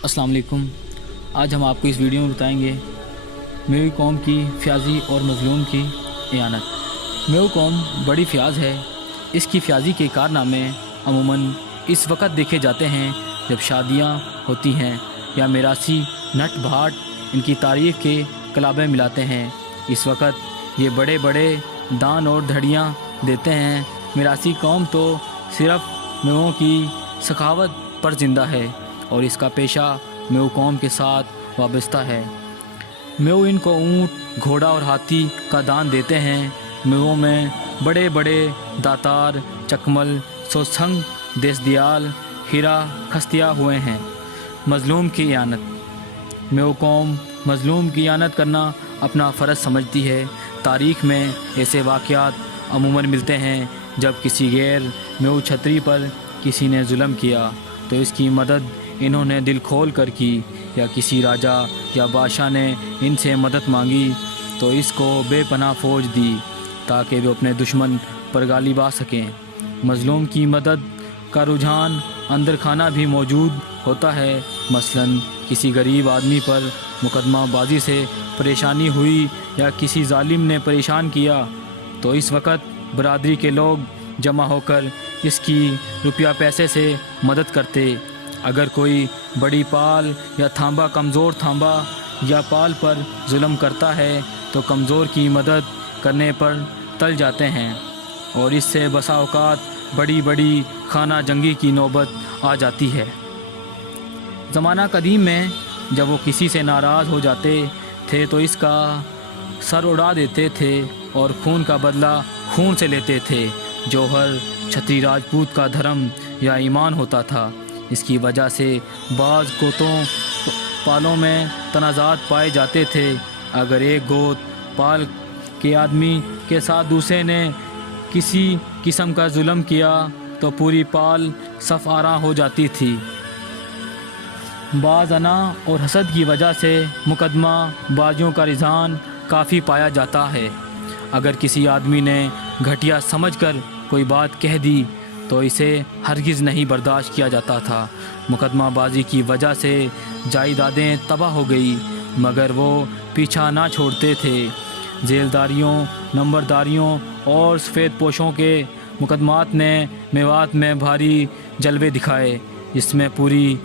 अस्सलाम वालेकुम। आज हम आपको इस वीडियो में बताएंगे मेवी कौम की फ़याज़ी और मज़लूम की इयानत। मेवी कौम बड़ी फ़याज़ है। इसकी फ़याज़ी के कारनामे अमूमन इस वक्त देखे जाते हैं जब शादियां होती हैं या मिरासी नट भाट इनकी तारीफ़ के कलाबे मिलाते हैं। इस वक्त ये बड़े बड़े दान और धड़ियाँ देते हैं। मिरासी कौम तो सिर्फ़ मेवों की सखावत पर ज़िंदा है और इसका पेशा मेव कौम के साथ वाबस्ता है। मेव इनको ऊँट, घोड़ा और हाथी का दान देते हैं। मेवों में बड़े बड़े दातार, चकमल, सोसंग, देसदियाल, हीरा खस्तिया हुए हैं। मज़लूम की इयानत। मेव कौम मज़लूम की इयानत करना अपना फ़र्ज़ समझती है। तारीख़ में ऐसे वाक़यात अमूमन मिलते हैं जब किसी गैर मेव छतरी पर किसी ने जुल्म किया तो इसकी मदद इन्होंने दिल खोल कर की, या किसी राजा या बादशाह ने इनसे मदद मांगी तो इसको बेपनाह फ़ौज दी ताकि वे अपने दुश्मन पर गालिब आ सकें। मज़लूम की मदद का रुझान अंदर खाना भी मौजूद होता है। मसलन किसी गरीब आदमी पर मुकदमा बाजी से परेशानी हुई या किसी जालिम ने परेशान किया तो इस वक्त बरादरी के लोग जमा होकर इसकी रुपया पैसे से मदद करते। अगर कोई बड़ी पाल या थांबा कमज़ोर थांबा या पाल पर जुल्म करता है तो कमज़ोर की मदद करने पर टल जाते हैं और इससे बसा औकात बड़ी बड़ी खाना जंगी की नौबत आ जाती है। ज़माना कदीम में जब वो किसी से नाराज़ हो जाते थे तो इसका सर उड़ा देते थे और खून का बदला खून से लेते थे। जौहर छतरी राजपूत का धर्म या ईमान होता था। इसकी वजह से बाज़ गोतों पालों में तनाज़ात पाए जाते थे। अगर एक गोत पाल के आदमी के साथ दूसरे ने किसी किस्म का जुल्म किया तो पूरी पाल सफ़ आरा हो जाती थी। बाज़ अना और हसद की वजह से मुकदमा बाजियों का रुझान काफ़ी पाया जाता है। अगर किसी आदमी ने घटिया समझकर कोई बात कह दी तो इसे हरगिज़ नहीं बर्दाश्त किया जाता था। मुकदमा बाजी की वजह से जायदादें तबाह हो गई मगर वो पीछा ना छोड़ते थे। जेलदारियों, नंबरदारियों और सफ़ेद पोशों के मुकदमात ने मेवात में भारी जलवे दिखाए जिसमें पूरी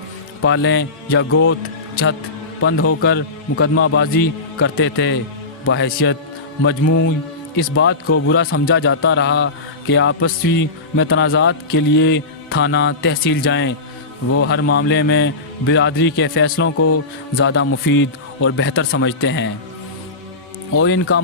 पालें या गोत छत बंद होकर मुकदमा बाजी करते थे। बहैसियत मजमू इस बात को बुरा समझा जाता रहा कि आपसी में तनाज़ात के लिए थाना तहसील जाएं। वो हर मामले में बिरादरी के फ़ैसलों को ज़्यादा मुफीद और बेहतर समझते हैं और इनका